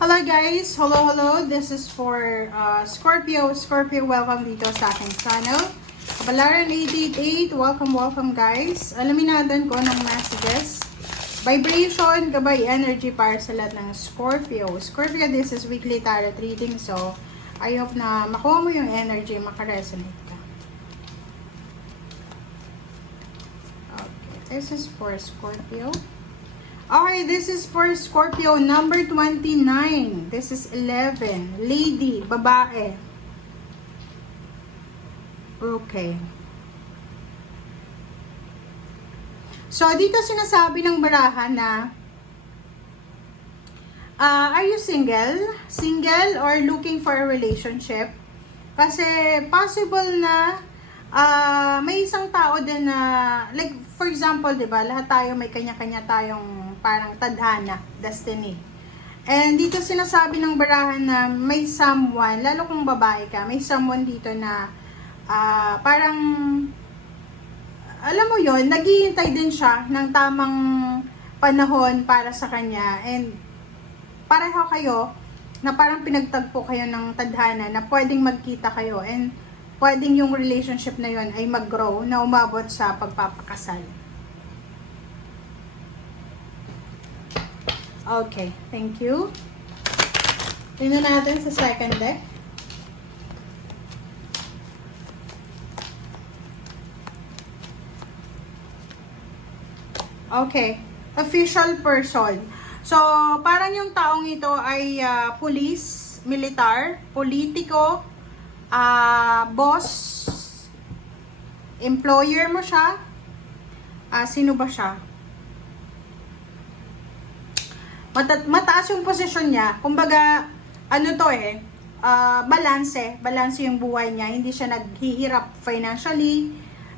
Hello guys! Hello! This is for Scorpio. Scorpio, welcome dito sa aking channel. Kabalaran 888, welcome guys. Alamin natin kung anong messages. Vibration, gabay, energy para sa lahat ng Scorpio. Scorpio, this is weekly tarot reading. So, I hope na makuha mo yung energy, makaresonate ka. Okay, this is for Scorpio. Okay, this is for Scorpio, number 29. This is 11. Lady, babae. Okay. So, dito sinasabi ng barahan na are you single? Single or looking for a relationship? Kasi possible na may isang tao din na, like for example, 'di ba? Lahat tayo may kanya-kanya tayong parang tadhana, destiny. And dito sinasabi ng barahan na may someone, lalo kung babae ka, may someone dito na parang alam mo yon, naghihintay din siya ng tamang panahon para sa kanya, and pareho kayo na parang pinagtagpo kayo ng tadhana na pwedeng magkita kayo, and pwedeng yung relationship na yon ay mag-grow na umabot sa pagpapakasal. Okay, thank you. Tingnan natin sa second deck. Okay, official person. So, parang yung taong ito ay police, militar, politiko, boss, employer mo siya. Sino ba siya? Mataas yung posisyon niya. Kumbaga, ano to balance yung buhay niya. Hindi siya naghihirap financially,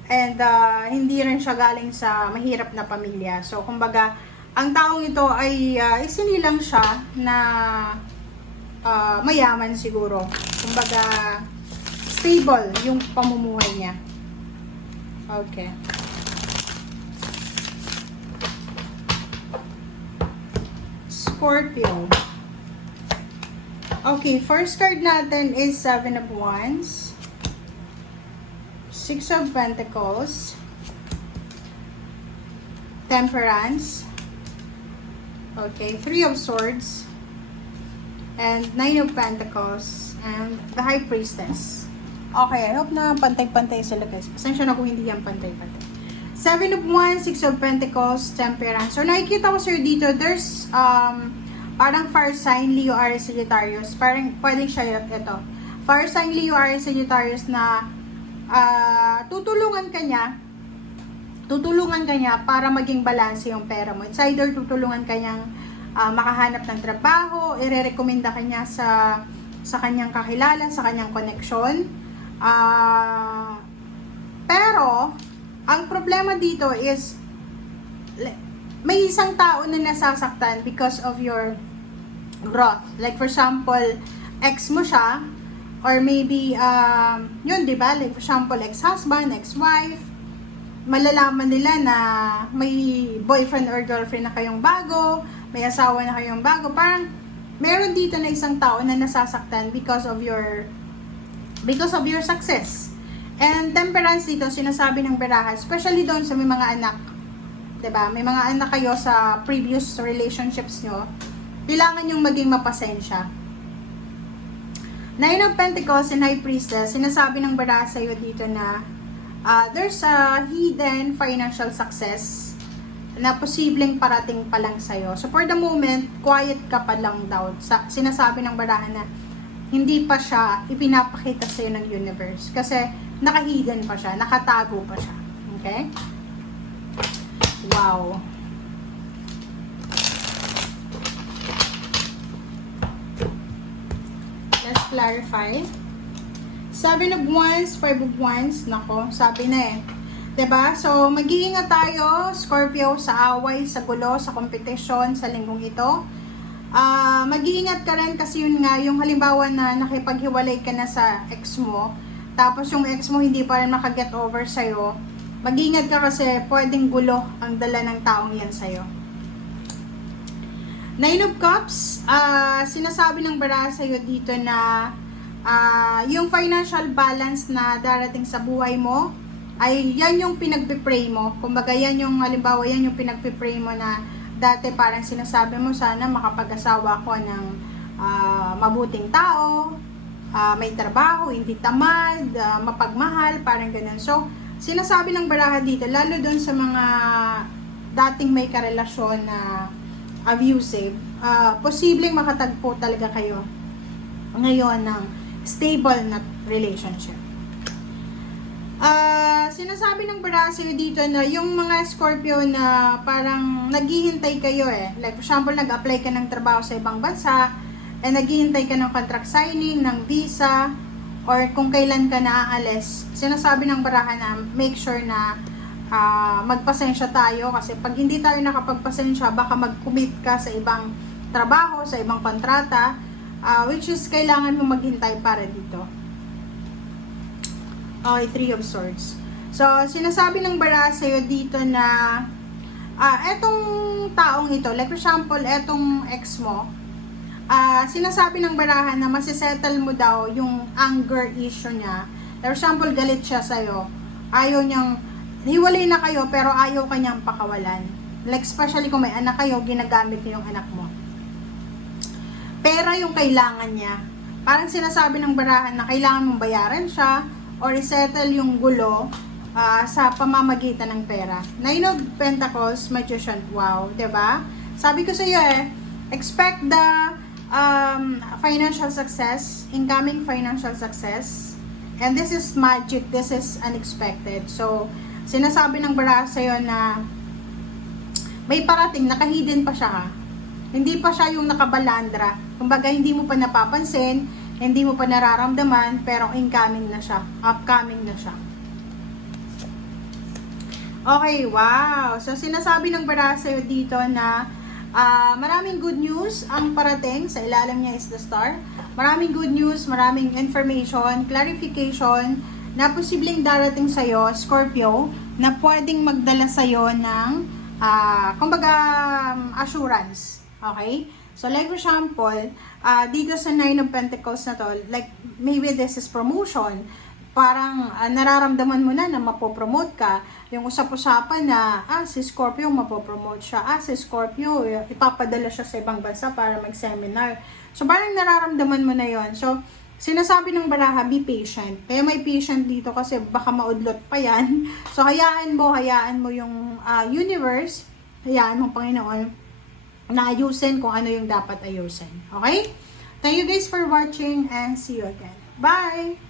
and hindi rin siya galing sa mahirap na pamilya. So, kumbaga, ang taong ito ay isinilang siya na mayaman siguro. Kumbaga, stable yung pamumuhay niya. Okay. Scorpio. Okay, first card natin is 7 of Wands, 6 of Pentacles, Temperance, okay, 3 of Swords, and 9 of Pentacles, and the High Priestess. Okay, I hope na pantay-pantay sila guys. Pasensya na kung hindi yan pantay-pantay. 7 of Wands, 6 of Pentacles, Temperance. So, nakikita ko sir dito, there's parang fire sign, Leo, Aries, Sagittarius. Parang pwedeng siya ito. Fire sign, Leo, Aries, Sagittarius na tutulungan ka niya para maging balance yung pera mo. It's either tutulungan ka niyang makahanap ng trabaho, irerekomenda ka niya sa kanyang kakilala, sa kanyang connection. Pero, ang problema dito is may isang tao na nasasaktan because of your growth. Like for example, ex mo siya, or maybe yun, 'di ba? Like for example, ex-husband, ex-wife. Malalaman nila na may boyfriend or girlfriend na kayong bago, may asawa na kayong bago. Parang meron dito na isang tao na nasasaktan because of your success. And Temperance dito, sinasabi ng barahan, especially doon sa may mga anak, 'di ba? May mga anak kayo sa previous relationships nyo, kailangan yung maging mapasensya. 9 of Pentacles and High Priestess, sinasabi ng barahan sa'yo dito na there's a hidden financial success na posibleng parating pa lang sa'yo. So for the moment, quiet ka pa lang daw. Sinasabi ng barahan na hindi pa siya ipinapakita sa'yo ng universe. Kasi naka-hidden pa siya, nakatago pa siya. Okay? Wow. Let's clarify. 7 of Wands, 5 of Wands. Nako, sabi na 'Di ba? So, mag-iingat tayo, Scorpio, sa away, sa gulo, sa competition, sa linggong ito. Mag-iingat ka rin kasi yun nga, yung halimbawa na nakipaghiwalay ka na sa ex mo, tapos yung ex mo hindi pa rin makaget over sa'yo, mag-iingat ka kasi pwedeng gulo ang dala ng taong yan sa'yo. Nine of Cups, sinasabi ng baraha sa'yo dito na yung financial balance na darating sa buhay mo, ay yan yung pinagpipray mo. Kumbaga yan yung, halimbawa yan yung pinagpipray mo na dati parang sinasabi mo, sana makapag-asawa ko ng mabuting tao, may trabaho, hindi tamad, mapagmahal, parang ganun. So, sinasabi ng baraha dito, lalo doon sa mga dating may karelasyon na abusive, posibleng makatagpo talaga kayo ngayon ng stable na relationship. Sinasabi ng baraha sa'yo dito na yung mga Scorpio na parang naghihintay kayo like for example, nag-apply ka ng trabaho sa ibang bansa, naghihintay ka ng contract signing, ng visa, or kung kailan ka naaalis, sinasabi ng baraha na make sure na magpasensya tayo kasi pag hindi tayo nakapagpasensya, baka mag-commit ka sa ibang trabaho, sa ibang kontrata, which is kailangan mo maghintay para dito. Okay, Three of Swords. So, sinasabi ng baraha sa'yo dito na etong taong ito, like for example, etong ex mo, sinasabi ng baraha na masisettle mo daw yung anger issue niya. Like for example, galit siya sa'yo. Ayaw niyang, hiwalay na kayo pero ayaw kanyang pakawalan. Like especially kung may anak kayo, ginagamit niyo yung anak mo. Pera yung kailangan niya. Parang sinasabi ng barahan na kailangan mong bayaran siya or isettle yung gulo sa pamamagitan ng pera. Nine of Pentacles, Magician. Wow, 'di ba? Sabi ko sa iyo expect the financial success, incoming financial success. And this is magic, this is unexpected. So, sinasabi ng baraha sa'yo na may parating, nakahidden pa siya Hindi pa siya yung nakabalandra. Kumbaga, hindi mo pa napapansin, hindi mo pa nararamdaman, pero incoming na siya, upcoming na siya. Okay, wow! So, sinasabi ng baraha sa'yo dito na maraming good news ang parating. Sa ilalim niya is the star. Maraming good news, maraming information, clarification, na posibleng darating sa'yo, Scorpio, na pwedeng magdala sa'yo ng, kumbaga, assurance. Okay? So, like for example, dito sa Nine of Pentacles na to, like, maybe this is promotion. Parang nararamdaman mo na mapopromote ka. Yung usap-usapan na, si Scorpio mapopromote siya. Si Scorpio, ipapadala siya sa ibang bansa para mag-seminar. So, parang nararamdaman mo na yon. So, sinasabi ng baraha, be patient. Kaya may patient dito kasi baka maudlot pa yan. So, hayaan mo yung universe, hayaan mo Panginoon na ayusin kung ano yung dapat ayusin. Okay? Thank you guys for watching and see you again. Bye!